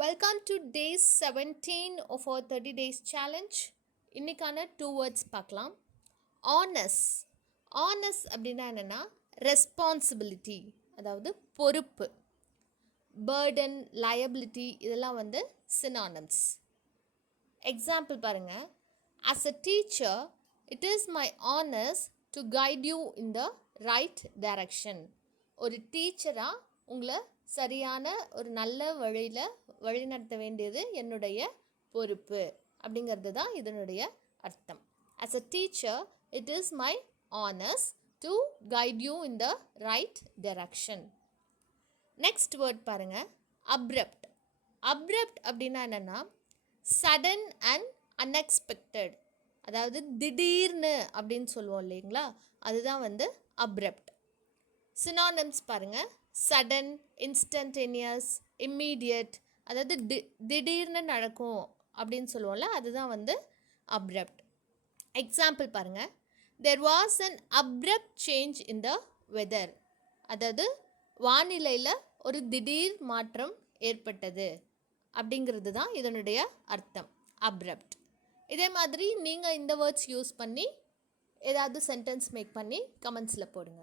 Welcome to day 17 of our 30 days challenge. இன்னைக்கான 2 words பார்க்கலாம். Honest. Honest அப்படின்னா என்னன்னா ரெஸ்பான்சிபிலிட்டி, அதாவது பொறுப்பு. burden, liability இதெல்லாம் வந்து synonyms. எக்ஸாம்பிள் பாருங்க. As a teacher, it is my honest to guide you in the right direction. ஒரு டீச்சராக உங்களை சரியான ஒரு நல்ல வழியில் வழிநடத்த வேண்டியது என்னுடைய பொறுப்பு அப்படிங்கிறது தான் இதனுடைய அர்த்தம். As a teacher, it is my honest to guide you in the right direction. Next word பாருங்க, abrupt. abrupt அப்படின்னா என்னென்னா sudden and unexpected, அதாவது திடீர்னு அப்படின்னு சொல்லுவோம் இல்லைங்களா, அதுதான் வந்து abrupt. synonyms பாருங்க, sudden, instantaneous, immediate, அதாவது திடீர்னு நடக்கும் அப்படின்னு சொல்லுவோம்ல, அதுதான் வந்து abrupt. எக்ஸாம்பிள் பாருங்க, there was an abrupt change in the weather, அதாவது வானிலையில் ஒரு திடீர் மாற்றம் ஏற்பட்டது அப்படிங்கிறது தான் இதனுடைய அர்த்தம் abrupt. இதே மாதிரி நீங்கள் இந்த வேர்ட்ஸ் யூஸ் பண்ணி ஏதாவது சென்டென்ஸ் மேக் பண்ணி கமெண்ட்ஸில் போடுங்க.